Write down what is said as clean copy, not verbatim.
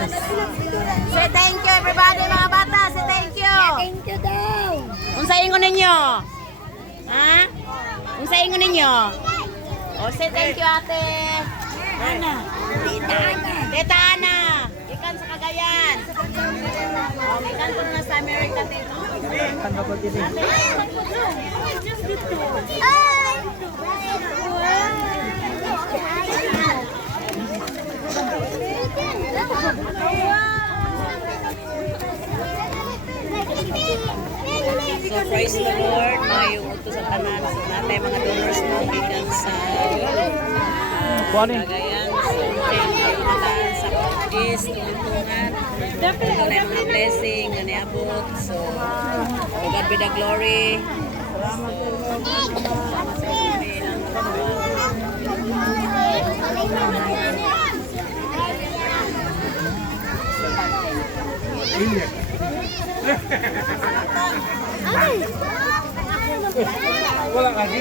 Say thank you everybody mga bata. Say thank you. Thank you daw. Unsa ingon ninyo? Ha? Unsa ingon ninyo? O say thank you ate. Ana. Tita Ana. Tita Ana. Ikan sa Cagayan. O ikan po na sa America dito. Kan ba ko dito? So praise the Lord, may utos sa tanan natay mga donors mo gikan sa Cagayan. So thank you tanan sa is tulungan. Ito na mga blessing na niabot. So God be the glory. Wala ka di.